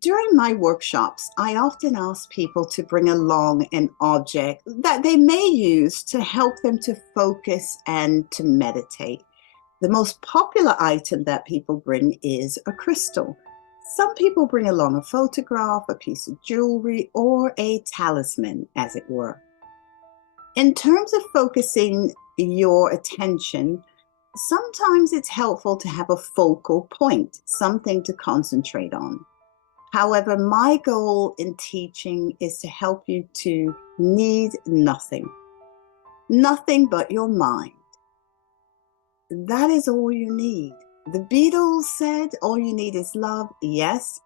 During my workshops, I often ask people to bring along an object that they may use to help them to focus and to meditate. The most popular item that people bring is a crystal. Some people bring along a photograph, a piece of jewelry, or a talisman, as it were. In terms of focusing your attention, sometimes it's helpful to have a focal point, something to concentrate on. However, my goal in teaching is to help you to need nothing, nothing but your mind. That is all you need. The Beatles said, all you need is love, yes.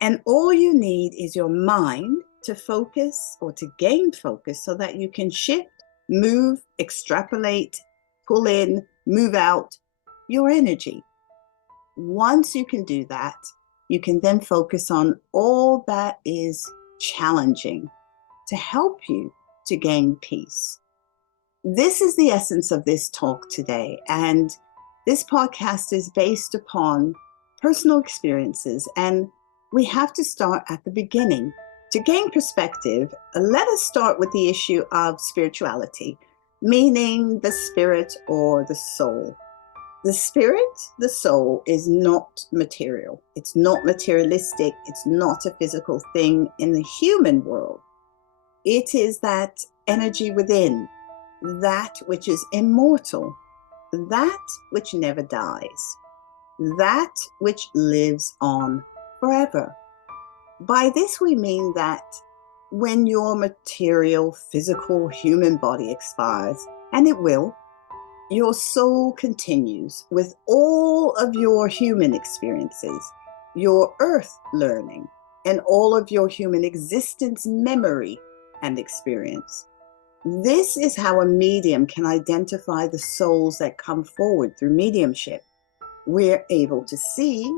And all you need is your mind to focus or to gain focus so that you can shift, move, extrapolate, pull in, move out your energy. Once you can do that, you can then focus on all that is challenging to help you to gain peace. This is the essence of this talk today. And this podcast is based upon personal experiences. And we have to start at the beginning. To gain perspective, let us start with the issue of spirituality, meaning the spirit or the soul. The spirit, the soul, is not material. It's not materialistic. It's not a physical thing in the human world. It is that energy within, that which is immortal, that which never dies, that which lives on forever. By this we mean that when your material, physical, human body expires, and it will, your soul continues with all of your human experiences, your earth learning, and all of your human existence memory and experience. This is how a medium can identify the souls that come forward through mediumship. We're able to see,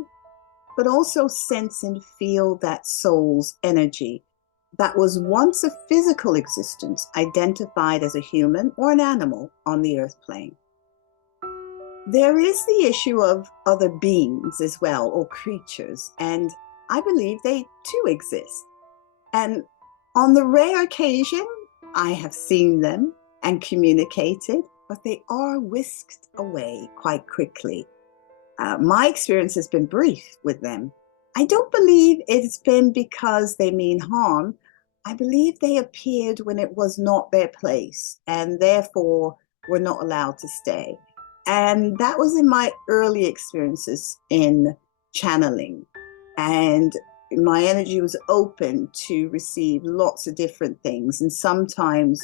but also sense and feel that soul's energy that was once a physical existence identified as a human or an animal on the earth plane. There is the issue of other beings as well, or creatures, and I believe they too exist. And on the rare occasion, I have seen them and communicated, but they are whisked away quite quickly. My experience has been brief with them. I don't believe it's been because they mean harm. I believe they appeared when it was not their place and therefore were not allowed to stay. And that was in my early experiences in channeling. And my energy was open to receive lots of different things. And sometimes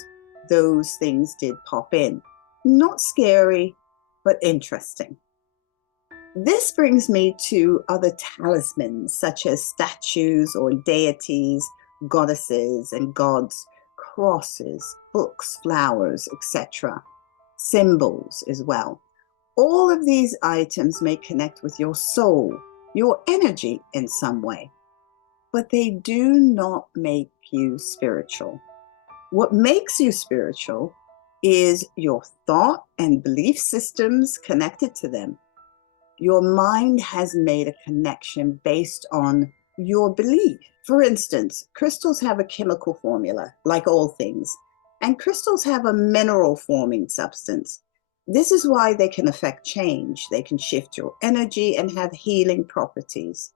those things did pop in. Not scary, but interesting. This brings me to other talismans, such as statues or deities, goddesses and gods, crosses, books, flowers, etc. Symbols as well. All of these items may connect with your soul, your energy in some way, but they do not make you spiritual. What makes you spiritual is your thought and belief systems connected to them. Your mind has made a connection based on your belief. For instance, crystals have a chemical formula, like all things, and crystals have a mineral forming substance. This is why they can affect change. They can shift your energy and have healing properties.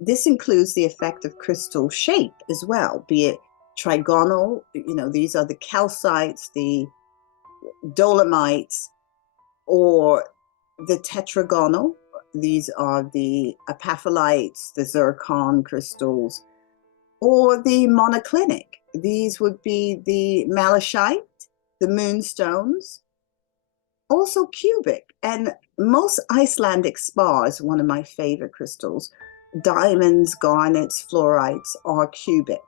This includes the effect of crystal shape as well, be it trigonal, these are the calcites, the dolomites, or the tetragonal, these are the apaphilites, the zircon crystals, or the monoclinic. These would be the malachite, the moonstones, also cubic. And most Icelandic spars, one of my favorite crystals, diamonds, garnets, fluorites are cubic.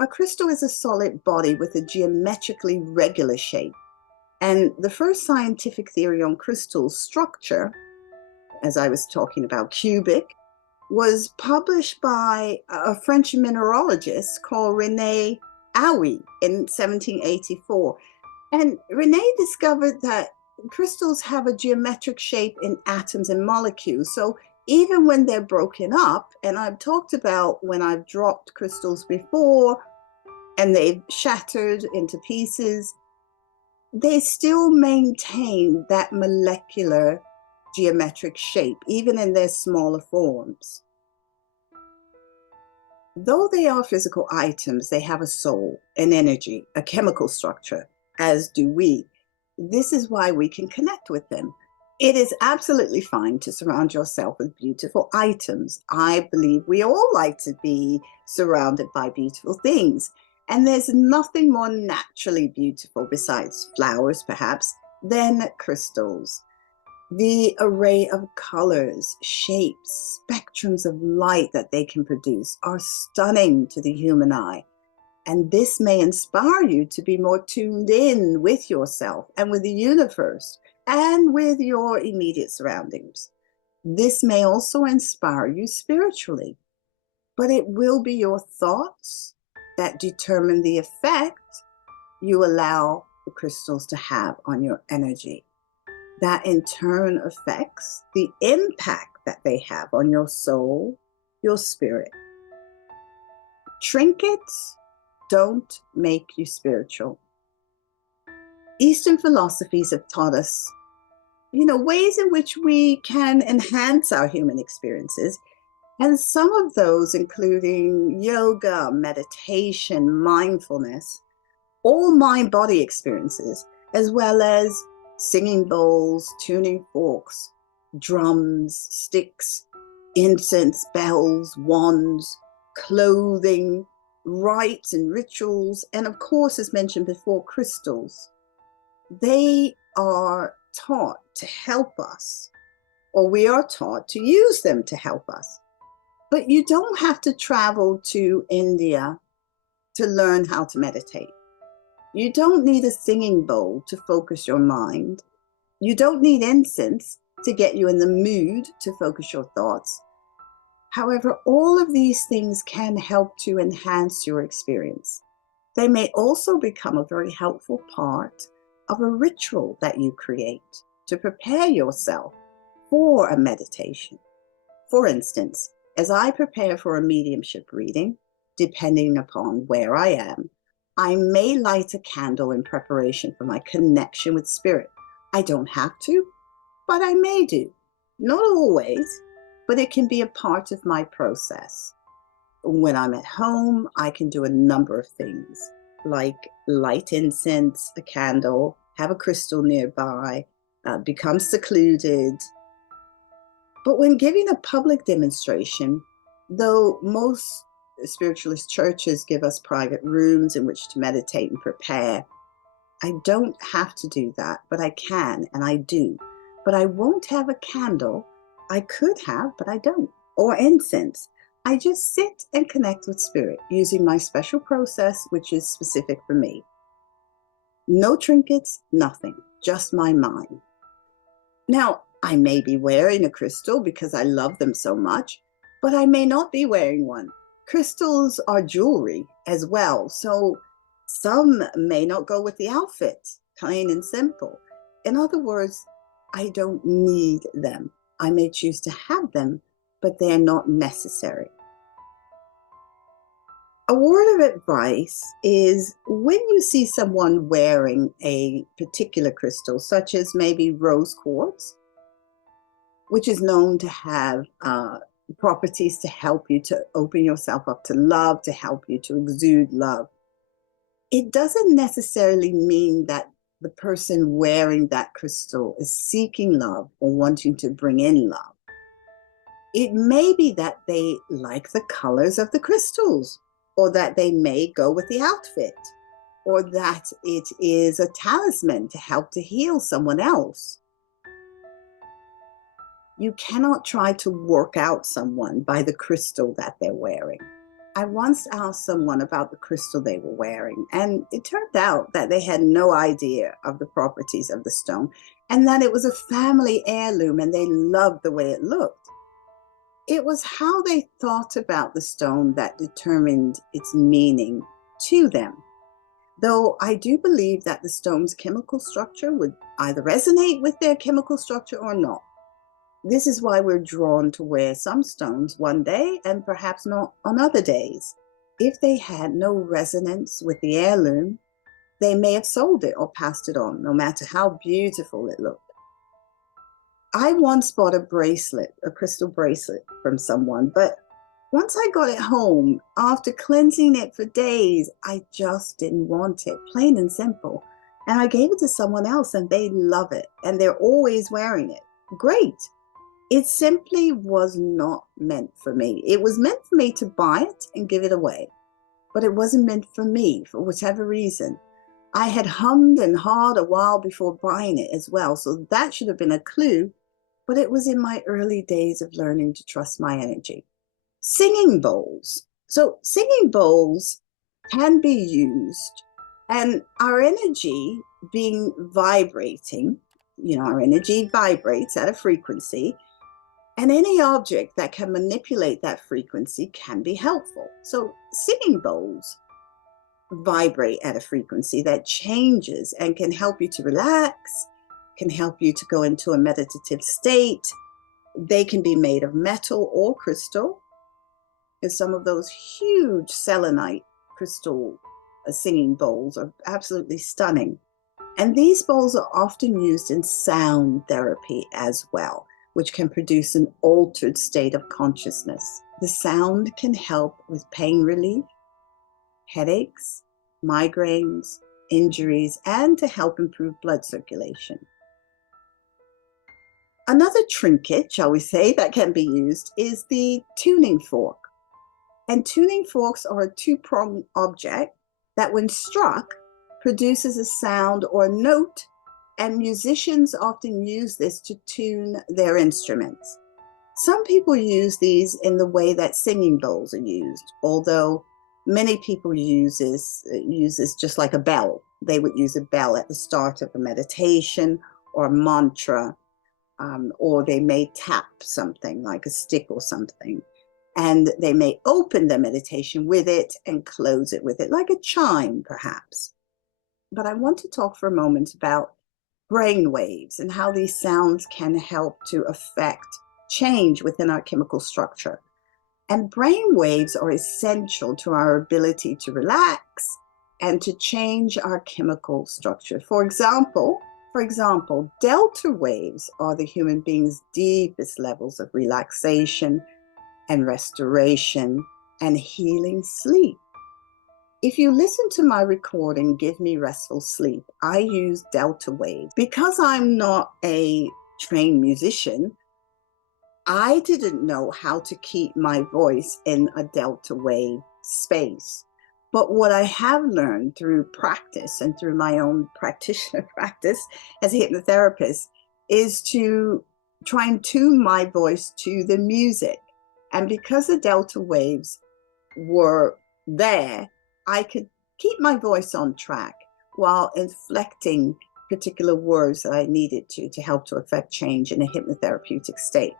A crystal is a solid body with a geometrically regular shape. And the first scientific theory on crystal structure, as I was talking about, cubic, was published by a French mineralogist called René Hauy in 1784. And René discovered that crystals have a geometric shape in atoms and molecules. So even when they're broken up, and I've talked about when I've dropped crystals before and they've shattered into pieces, they still maintain that molecular geometric shape, even in their smaller forms. Though they are physical items, they have a soul, an energy, a chemical structure, as do we. This is why we can connect with them. It is absolutely fine to surround yourself with beautiful items. I believe we all like to be surrounded by beautiful things. And there's nothing more naturally beautiful, besides flowers perhaps, than crystals. The array of colors, shapes, spectrums of light that they can produce are stunning to the human eye. And this may inspire you to be more tuned in with yourself and with the universe and with your immediate surroundings. This may also inspire you spiritually, but it will be your thoughts that determine the effect you allow the crystals to have on your energy. That in turn affects the impact that they have on your soul, your spirit. Trinkets don't make you spiritual. Eastern philosophies have taught us, ways in which we can enhance our human experiences. And some of those, including yoga, meditation, mindfulness, all mind-body experiences, as well as singing bowls, tuning forks, drums, sticks, incense, bells, wands, clothing, rites and rituals, and of course, as mentioned before, crystals. They are taught to help us, or we are taught to use them to help us. But you don't have to travel to India to learn how to meditate. You don't need a singing bowl to focus your mind. You don't need incense to get you in the mood to focus your thoughts. However, all of these things can help to enhance your experience. They may also become a very helpful part of a ritual that you create to prepare yourself for a meditation. For instance, as I prepare for a mediumship reading, depending upon where I am, I may light a candle in preparation for my connection with spirit. I don't have to, but I may do. Not always, but it can be a part of my process. When I'm at home, I can do a number of things, like light incense, a candle, have a crystal nearby, become secluded. But when giving a public demonstration, though most spiritualist churches give us private rooms in which to meditate and prepare, I don't have to do that, but I can, and I do. But I won't have a candle. I could have, but I don't. Or incense. I just sit and connect with spirit using my special process, which is specific for me. No trinkets, nothing, just my mind. Now, I may be wearing a crystal because I love them so much, but I may not be wearing one. Crystals are jewelry as well, so some may not go with the outfit, plain and simple. In other words, I don't need them. I may choose to have them, but they're not necessary. A word of advice is when you see someone wearing a particular crystal, such as maybe rose quartz, which is known to have properties to help you to open yourself up to love, to help you to exude love. It doesn't necessarily mean that the person wearing that crystal is seeking love or wanting to bring in love. It may be that they like the colors of the crystals, or that they may go with the outfit, or that it is a talisman to help to heal someone else. You cannot try to work out someone by the crystal that they're wearing. I once asked someone about the crystal they were wearing, and it turned out that they had no idea of the properties of the stone, and that it was a family heirloom and they loved the way it looked. It was how they thought about the stone that determined its meaning to them. Though I do believe that the stone's chemical structure would either resonate with their chemical structure or not. This is why we're drawn to wear some stones one day and perhaps not on other days. If they had no resonance with the heirloom, they may have sold it or passed it on, no matter how beautiful it looked. I once bought a bracelet, a crystal bracelet from someone, but once I got it home, after cleansing it for days, I just didn't want it, plain and simple. And I gave it to someone else and they love it and they're always wearing it. Great. It simply was not meant for me. It was meant for me to buy it and give it away, but it wasn't meant for me for whatever reason. I had hummed and hawed a while before buying it as well, so that should have been a clue, but it was in my early days of learning to trust my energy. Singing bowls. So singing bowls can be used, and our energy being vibrating, our energy vibrates at a frequency, and any object that can manipulate that frequency can be helpful. So singing bowls vibrate at a frequency that changes and can help you to relax, can help you to go into a meditative state. They can be made of metal or crystal. And some of those huge selenite crystal singing bowls are absolutely stunning. And these bowls are often used in sound therapy as well, which can produce an altered state of consciousness. The sound can help with pain relief, headaches, migraines, injuries, and to help improve blood circulation. Another trinket, shall we say, that can be used is the tuning fork. And tuning forks are a two-pronged object that, when struck, produces a sound or note, and musicians often use this to tune their instruments. Some people use these in the way that singing bowls are used, although many people use this just like a bell. They would use a bell at the start of a meditation or a mantra, or they may tap something like a stick or something. And they may open their meditation with it and close it with it, like a chime, perhaps. But I want to talk for a moment about brain waves and how these sounds can help to affect change within our chemical structure. And brain waves are essential to our ability to relax and to change our chemical structure. For example, delta waves are the human being's deepest levels of relaxation and restoration and healing sleep. If you listen to my recording, Give Me Restful Sleep, I use delta waves. Because I'm not a trained musician, I didn't know how to keep my voice in a delta wave space. But what I have learned through practice and through my own practitioner practice as a hypnotherapist is to try and tune my voice to the music. And because the delta waves were there, I could keep my voice on track while inflecting particular words that I needed to help to affect change in a hypnotherapeutic state.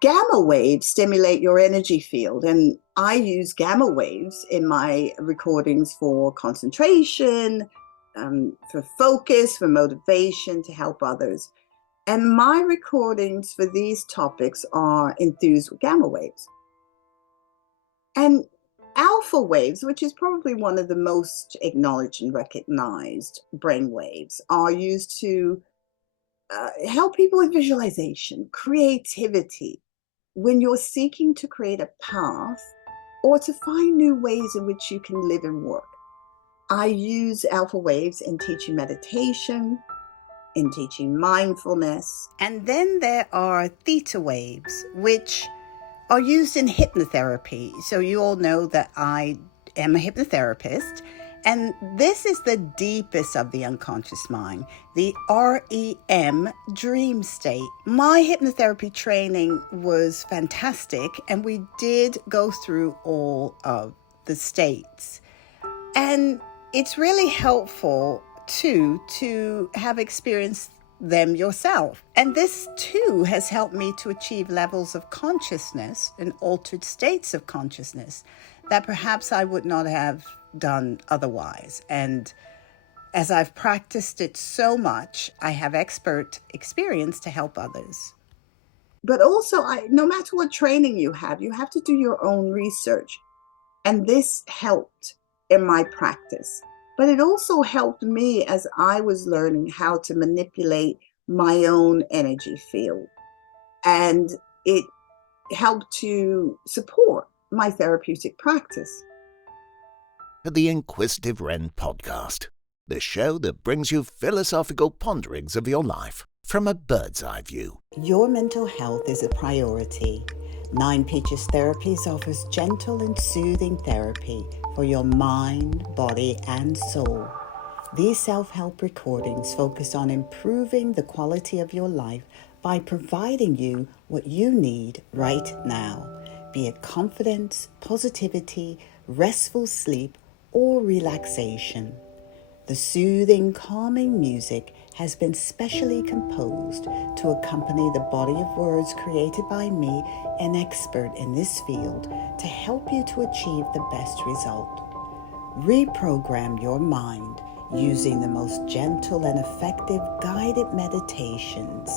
Gamma waves stimulate your energy field, and I use gamma waves in my recordings for concentration, for focus, for motivation, to help others. And my recordings for these topics are enthused with gamma waves. And alpha waves, which is probably one of the most acknowledged and recognized brain waves, are used to help people with visualization, creativity, when you're seeking to create a path or to find new ways in which you can live and work. I use alpha waves in teaching meditation, in teaching mindfulness. And then there are theta waves, which are used in hypnotherapy. So you all know that I am a hypnotherapist, and this is the deepest of the unconscious mind, the REM dream state. My hypnotherapy training was fantastic, and we did go through all of the states. And it's really helpful too to have experienced them yourself. And this too has helped me to achieve levels of consciousness and altered states of consciousness that perhaps I would not have done otherwise. And as I've practiced it so much, I have expert experience to help others. But also, no matter what training you have to do your own research. And this helped in my practice. But it also helped me as I was learning how to manipulate my own energy field. And it helped to support my therapeutic practice. The Inquisitive Wren Podcast, the show that brings you philosophical ponderings of your life from a bird's eye view. Your mental health is a priority. Nine Peaches Therapies offers gentle and soothing therapy for your mind, body, and soul. These self-help recordings focus on improving the quality of your life by providing you what you need right now, be it confidence, positivity, restful sleep, or relaxation. The soothing, calming music has been specially composed to accompany the body of words created by me, an expert in this field, to help you to achieve the best result. Reprogram your mind using the most gentle and effective guided meditations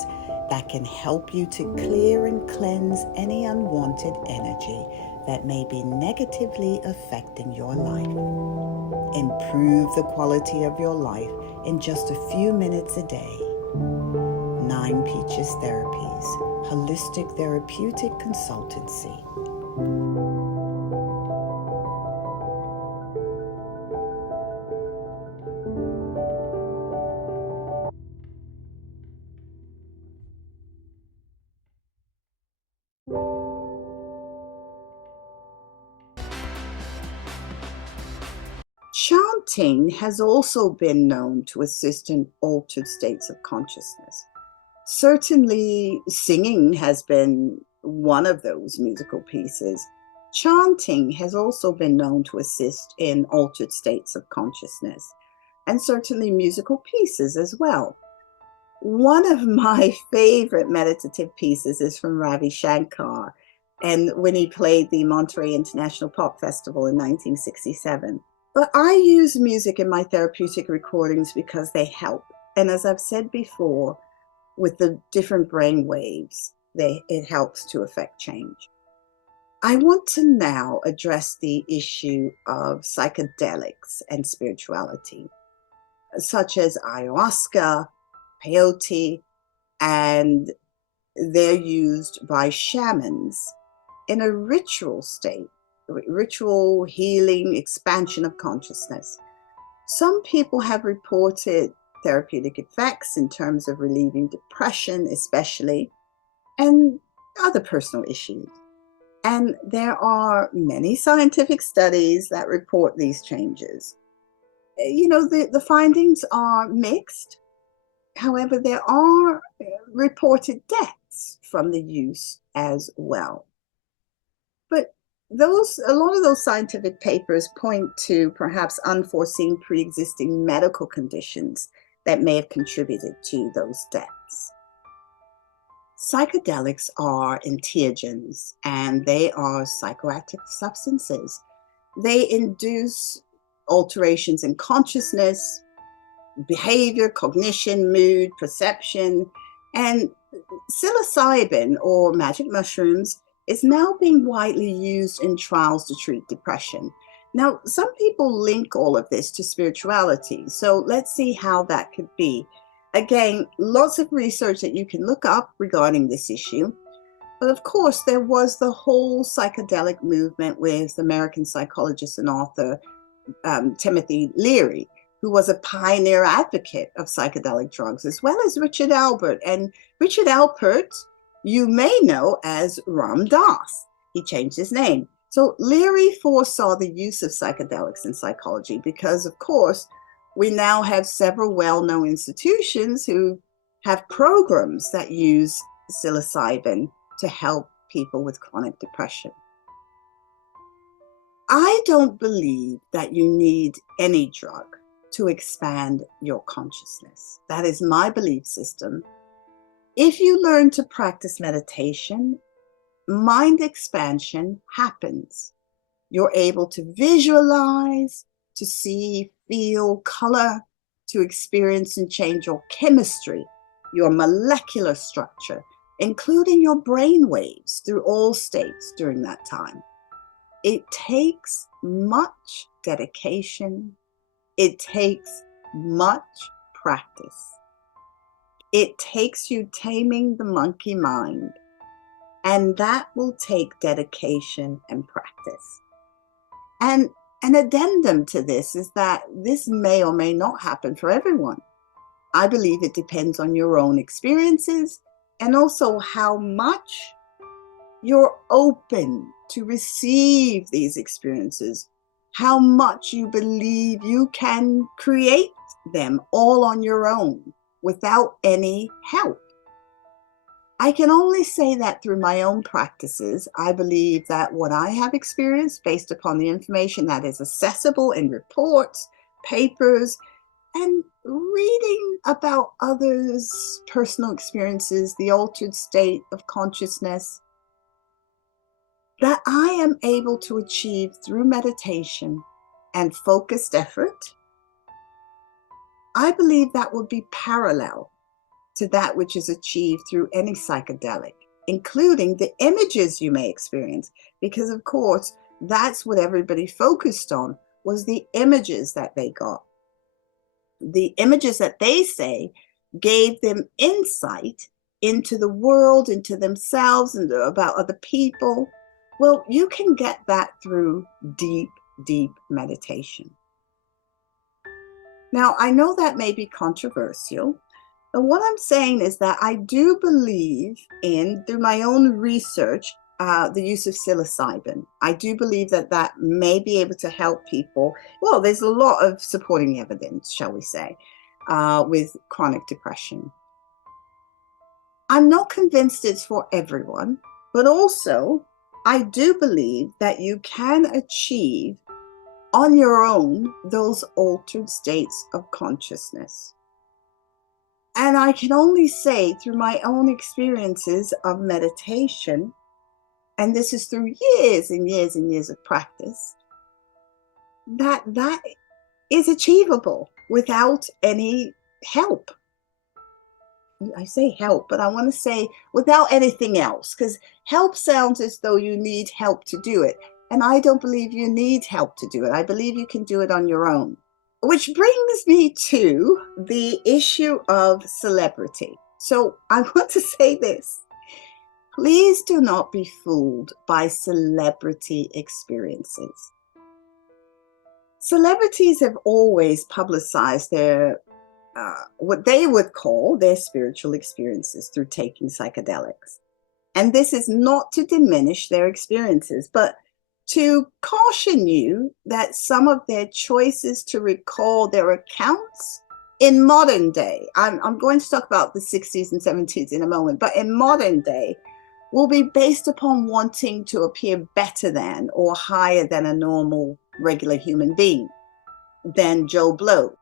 that can help you to clear and cleanse any unwanted energy that may be negatively affecting your life. Improve the quality of your life in just a few minutes a day. Nine Peaches Therapies, Holistic Therapeutic Consultancy. Chanting has also been known to assist in altered states of consciousness. Certainly, singing has been one of those musical pieces. Chanting has also been known to assist in altered states of consciousness, and certainly musical pieces as well. One of my favorite meditative pieces is from Ravi Shankar, and when he played the Monterey International Pop Festival in 1967. But I use music in my therapeutic recordings because they help. And as I've said before, with the different brain waves, it helps to affect change. I want to now address the issue of psychedelics and spirituality, such as ayahuasca, peyote, and they're used by shamans in a ritual state, ritual healing, expansion of consciousness. Some people have reported therapeutic effects in terms of relieving depression, especially, and other personal issues. And there are many scientific studies that report these changes. The findings are mixed. However, there are reported deaths from the use as well. But a lot of those scientific papers point to perhaps unforeseen pre-existing medical conditions that may have contributed to those deaths. Psychedelics are entheogens, and they are psychoactive substances. They induce alterations in consciousness, behavior, cognition, mood, perception, and psilocybin, or magic mushrooms, is now being widely used in trials to treat depression. Now, some people link all of this to spirituality, so let's see how that could be. Again, lots of research that you can look up regarding this issue. But of course, there was the whole psychedelic movement with American psychologist and author Timothy Leary, who was a pioneer advocate of psychedelic drugs, as well as Richard Alpert. And Richard Alpert, you may know as Ram Dass. He changed his name. So Leary foresaw the use of psychedelics in psychology because, of course, we now have several well-known institutions who have programs that use psilocybin to help people with chronic depression. I don't believe that you need any drug to expand your consciousness. That is my belief system. If you learn to practice meditation, mind expansion happens. You're able to visualize, to see, feel, color, to experience and change your chemistry, your molecular structure, including your brain waves through all states during that time. It takes much dedication. It takes much practice. It takes you taming the monkey mind, and that will take dedication and practice. And an addendum to this is that this may or may not happen for everyone. I believe it depends on your own experiences and also how much you're open to receive these experiences, how much you believe you can create them all on your own without any help. I can only say that through my own practices, I believe that what I have experienced based upon the information that is accessible in reports, papers, and reading about others' personal experiences, the altered state of consciousness, that I am able to achieve through meditation and focused effort, I believe that would be parallel to that which is achieved through any psychedelic, including the images you may experience, because of course, that's what everybody focused on, was the images that they got. The images that they say gave them insight into the world, into themselves, and about other people. Well, you can get that through deep, deep meditation. Now, I know that may be controversial, but what I'm saying is that I do believe in, through my own research, the use of psilocybin. I do believe that that may be able to help people. Well, there's a lot of supporting evidence, shall we say, with chronic depression. I'm not convinced it's for everyone, but also I do believe that you can achieve on your own those altered states of consciousness. And I can only say through my own experiences of meditation, and this is through years and years and years of practice, that that is achievable without any help. I say help, but I want to say without anything else, because help sounds as though you need help to do it. And I don't believe you need help to do it. I believe you can do it on your own. Which brings me to the issue of celebrity. So I want to say this. Please do not be fooled by celebrity experiences. Celebrities have always publicized their what they would call their spiritual experiences through taking psychedelics. And this is not to diminish their experiences, but to caution you that some of their choices to recall their accounts in modern day, I'm going to talk about the 60s and 70s in a moment, but in modern day, will be based upon wanting to appear better than or higher than a normal, regular human being, than Joe Blow.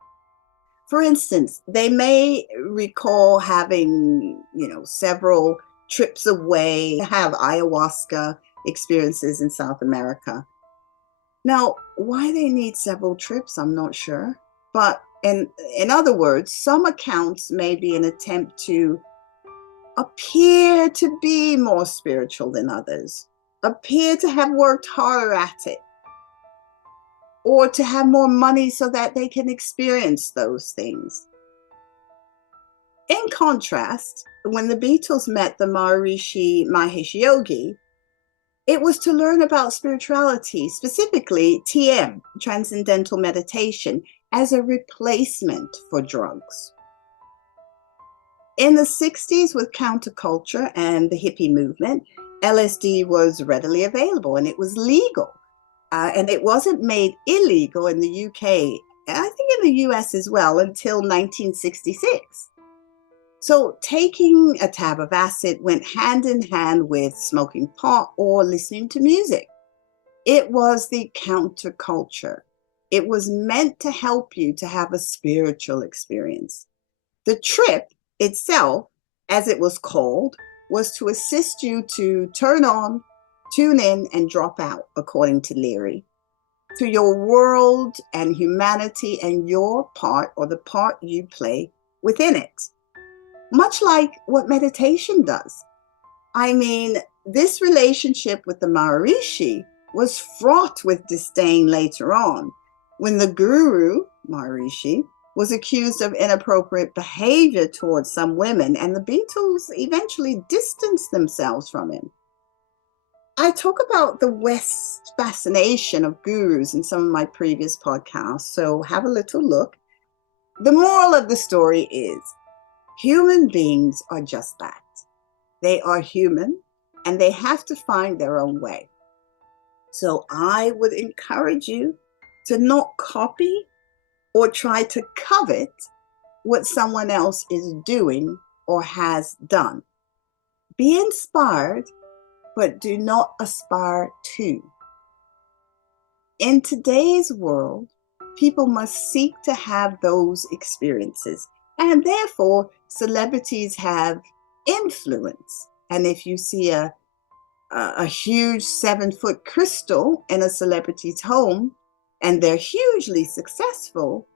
For instance, they may recall having, several trips away, have ayahuasca experiences in South America. Now, why they need several trips, I'm not sure. But in other words, some accounts may be an attempt to appear to be more spiritual than others, appear to have worked harder at it, or to have more money so that they can experience those things. In contrast, when the Beatles met the Maharishi Mahesh Yogi, it was to learn about spirituality, specifically TM, Transcendental Meditation, as a replacement for drugs. In the 60s, with counterculture and the hippie movement, LSD was readily available and it was legal. And it wasn't made illegal in the UK, and I think in the US as well, until 1966. So taking a tab of acid went hand in hand with smoking pot or listening to music. It was the counterculture. It was meant to help you to have a spiritual experience. The trip itself, as it was called, was to assist you to turn on, tune in, and drop out, according to Leary, to your world and humanity and your part, or the part you play within it. Much like what meditation does. I mean, this relationship with the Maharishi was fraught with disdain later on, when the guru, Maharishi, was accused of inappropriate behavior towards some women, and the Beatles eventually distanced themselves from him. I talk about the West's fascination of gurus in some of my previous podcasts, so have a little look. The moral of the story is human beings are just that. They are human and they have to find their own way. So I would encourage you to not copy or try to covet what someone else is doing or has done. Be inspired, but do not aspire to. In today's world, people must seek to have those experiences, and therefore celebrities have influence. And if you see a huge 7-foot crystal in a celebrity's home and they're hugely successful,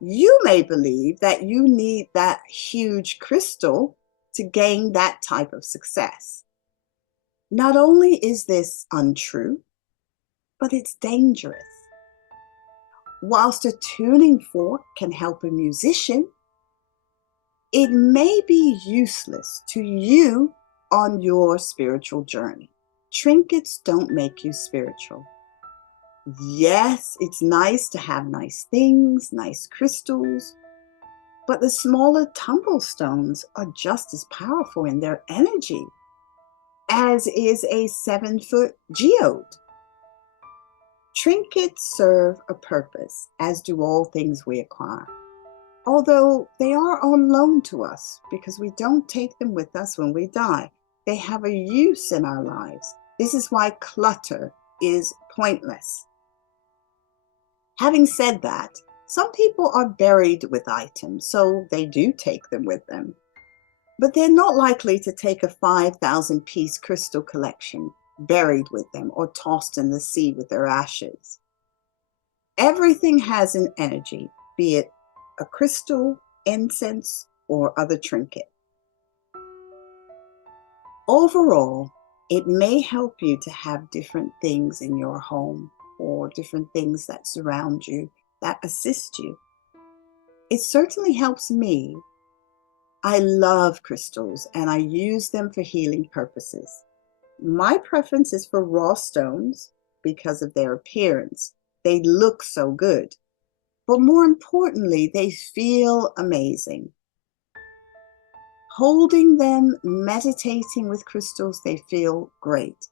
you may believe that you need that huge crystal to gain that type of success. Not only is this untrue, but it's dangerous. Whilst a tuning fork can help a musician, it may be useless to you on your spiritual journey. Trinkets don't make you spiritual. Yes, it's nice to have nice things, nice crystals, but the smaller tumblestones are just as powerful in their energy as is a 7-foot geode. Trinkets serve a purpose, as do all things we acquire. Although they are on loan to us because we don't take them with us when we die. They have a use in our lives. This is why clutter is pointless. Having said that, some people are buried with items, so they do take them with them. But they're not likely to take a 5,000-piece crystal collection buried with them or tossed in the sea with their ashes. Everything has an energy, be it a crystal, incense, or other trinket. Overall, it may help you to have different things in your home or different things that surround you that assist you. It certainly helps me. I love crystals and I use them for healing purposes. My preference is for raw stones because of their appearance. They look so good. But more importantly, they feel amazing. Holding them, meditating with crystals, they feel great.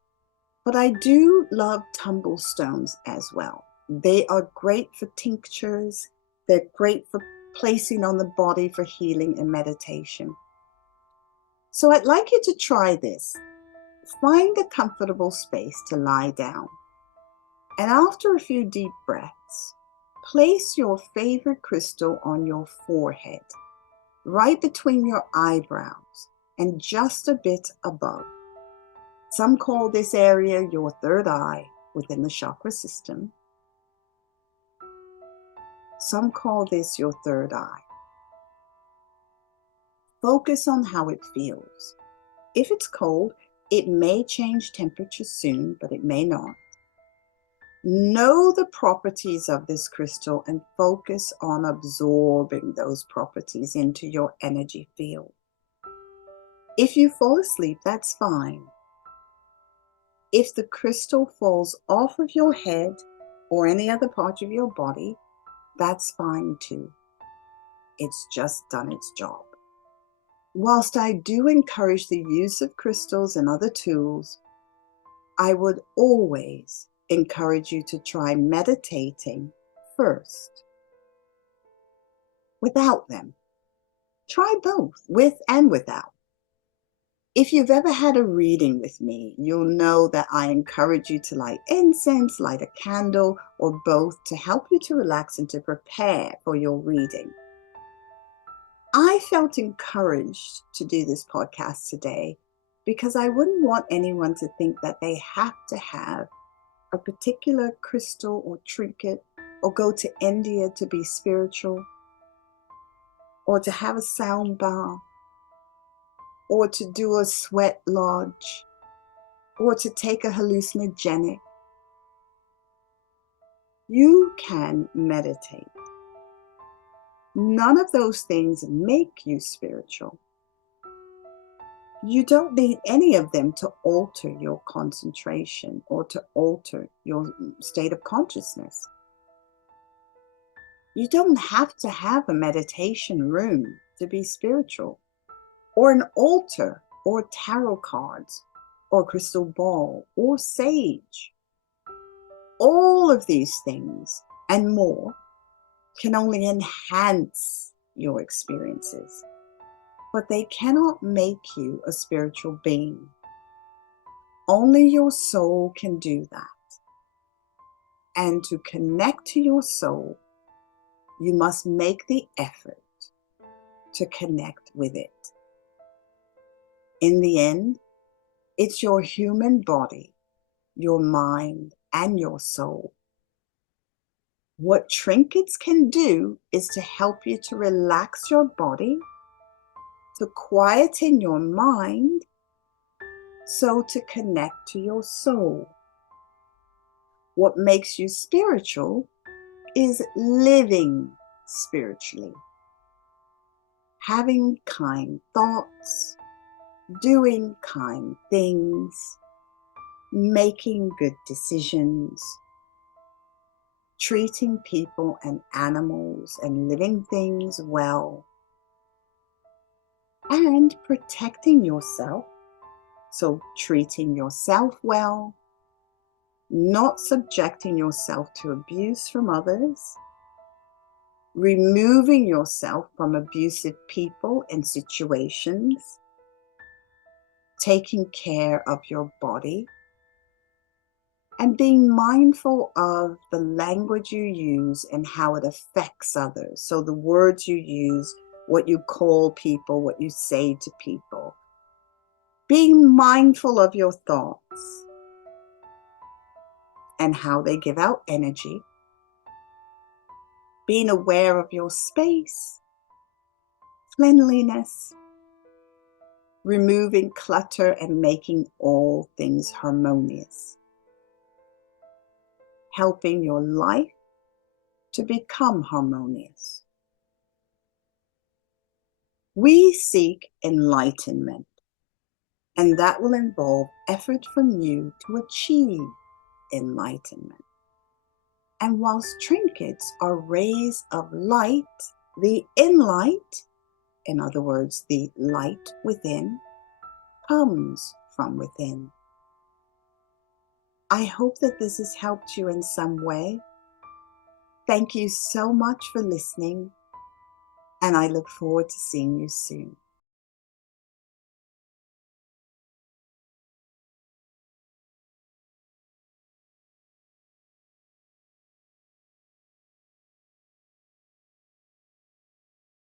But I do love tumble stones as well. They are great for tinctures. They're great for placing on the body for healing and meditation. So I'd like you to try this. Find a comfortable space to lie down. And after a few deep breaths, place your favorite crystal on your forehead, right between your eyebrows and just a bit above. Some call this area your third eye within the chakra system. Some call this your third eye. Focus on how it feels. If it's cold, it may change temperature soon, but it may not. Know the properties of this crystal and focus on absorbing those properties into your energy field. If you fall asleep, that's fine. If the crystal falls off of your head or any other part of your body, that's fine too. It's just done its job. Whilst I do encourage the use of crystals and other tools, I would always encourage you to try meditating first. Without them. Try both, with and without. If you've ever had a reading with me, you'll know that I encourage you to light incense, light a candle, or both to help you to relax and to prepare for your reading. I felt encouraged to do this podcast today because I wouldn't want anyone to think that they have to have a particular crystal or trinket or go to India to be spiritual or to have a sound bath. or to do a sweat lodge, or to take a hallucinogenic. You can meditate. None of those things make you spiritual. You don't need any of them to alter your concentration or to alter your state of consciousness. You don't have to have a meditation room to be spiritual, or an altar, or tarot cards, or crystal ball, or sage. All of these things and more can only enhance your experiences, but they cannot make you a spiritual being. Only your soul can do that. And to connect to your soul, you must make the effort to connect with it. In the end, it's your human body, your mind, and your soul. What Trinkets can do is to help you to relax your body, to quieten your mind, so to connect to your soul. What makes you spiritual is living spiritually, having kind thoughts, doing kind things, making good decisions, treating people and animals and living things well, and protecting yourself, so treating yourself well, not subjecting yourself to abuse from others, removing yourself from abusive people and situations, taking care of your body, and being mindful of the language you use and how it affects others. So the words you use, what you call people, what you say to people. Being mindful of your thoughts and how they give out energy. Being aware of your space, cleanliness, removing clutter and making all things harmonious. Helping your life to become harmonious. We seek enlightenment, and that will involve effort from you to achieve enlightenment. And whilst trinkets are rays of light, the in-light, in other words, the light within, comes from within. I hope that this has helped you in some way. Thank you so much for listening, and I look forward to seeing you soon.